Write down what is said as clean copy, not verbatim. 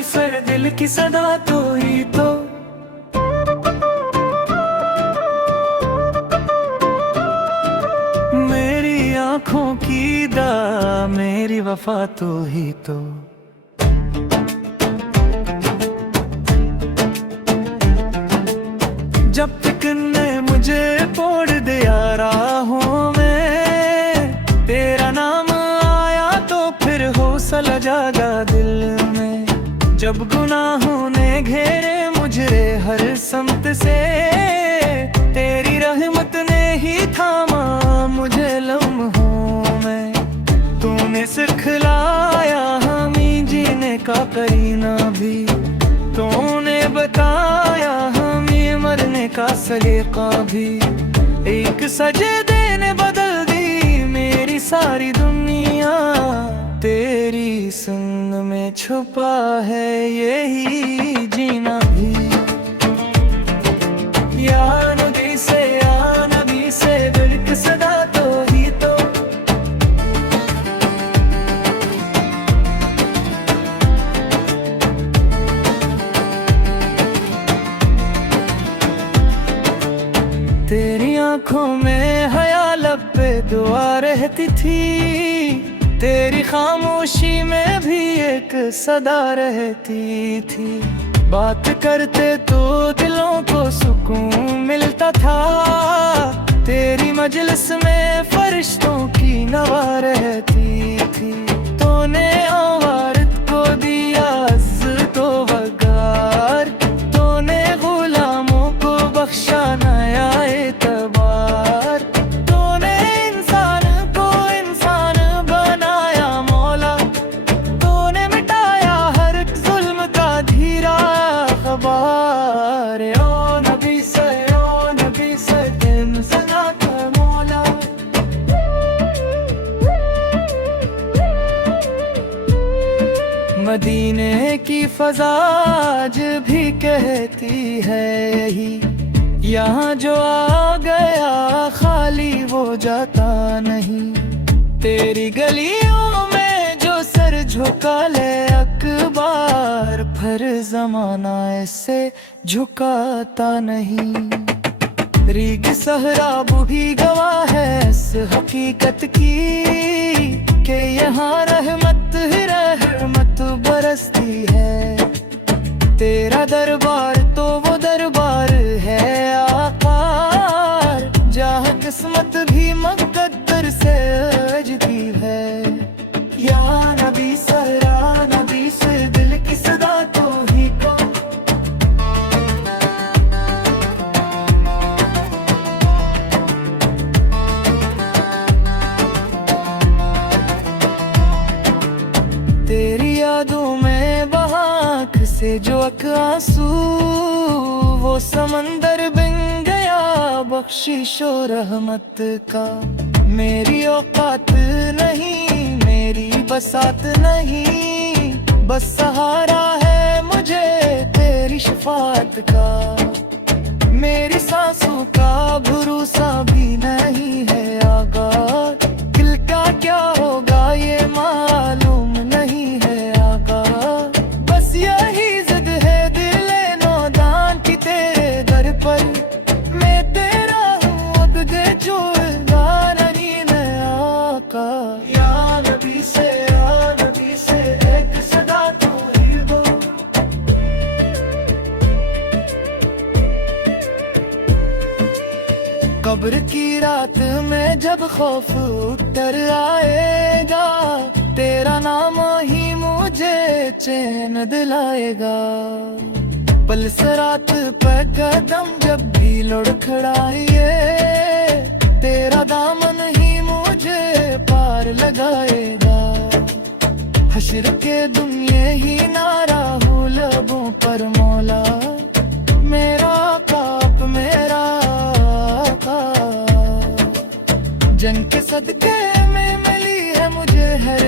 नबी से दिल की सदा तो ही तो। मेरी आँखों की दा मेरी वफा तो ही तो। जब तक ने मुझे तोड़ दिया राहों में, तेरा नाम आया तो फिर हौसला जागा दिल में। जब गुनाहों ने घेरे मुझे हर समत से, तेरी रहमत ने ही थामा मुझे लम्हों में। तूने सिखलाया हमें जीने का करीना भी, तूने बताया हमें मरने का सलीका भी। एक सजदे ने बदल दी मेरी सारी दुनिया, तेरी सुन में छुपा है यही जीना भी। या नबी से दिल की सदा तो ही तो। तेरी आँखों में हया लब पे दुआ रहती थी, तेरी खामोशी में भी एक सदा रहती थी। बात करते तो दिलों को सुकून मिलता था, तेरी मजलिस में फरिश्तों की नवा रहती थी। तूने औरत को दिया इज़्ज़त व वक़ार, तूने गुलामों को बख्शा नया एतबार। तूने इंसान को इंसान बनाया मौला, तूने मिटाया हर जुल्म का धीरा खबर। ओ नबी से दिन सना कर मौला। मदीने की फज़ा आज भी कहती है यही, यहाँ जो आ गया खाली वो जाता नहीं। तेरी गलियों में जो सर झुका ले अकबार, फिर जमाना ऐसे झुकाता नहीं। रीग सहरा बूढ़ी गवाह है इस हकीकत की, कि यहाँ रहमत ही रहमत बरसती है। तेरा दरबार तो वो दरबार है आकार, जहाँ किस्मत भी मुक़द्दर से अजदी है। या नबी से दिल की सदा तो ही तो। तेरी यादों में बहा आँख से जो आंसू, वो समंदर बन गया बख्शिश और रहमत का। मेरी औकात नहीं मेरी बसात नहीं, बस सहारा है मुझे तेरी शफाअत का। मेरी सांसों का भरोसा भी नहीं है आगा, दिल का क्या होगा ये मालूम नहीं है आगा। बस यही जिद है दिल नौदान की तेरे दर पर, मैं तेरा हूँ तुझे जो गानी ने आका। या नबी से एक सदा तो ही दो। कब्र की रात में जब खौफ उतर आएगा, तेरा नाम ही मुझे चैन दिलाएगा। पल सरात पे कदम जब भी लुढ़खड़ाए, तेरा दामन ही मुझे पार लगाएगा। हश्र के दिन यही नारा हो लबों पर मौला, मेरा पाप मेरा आका। जंग के सदके में मिली है मुझे हर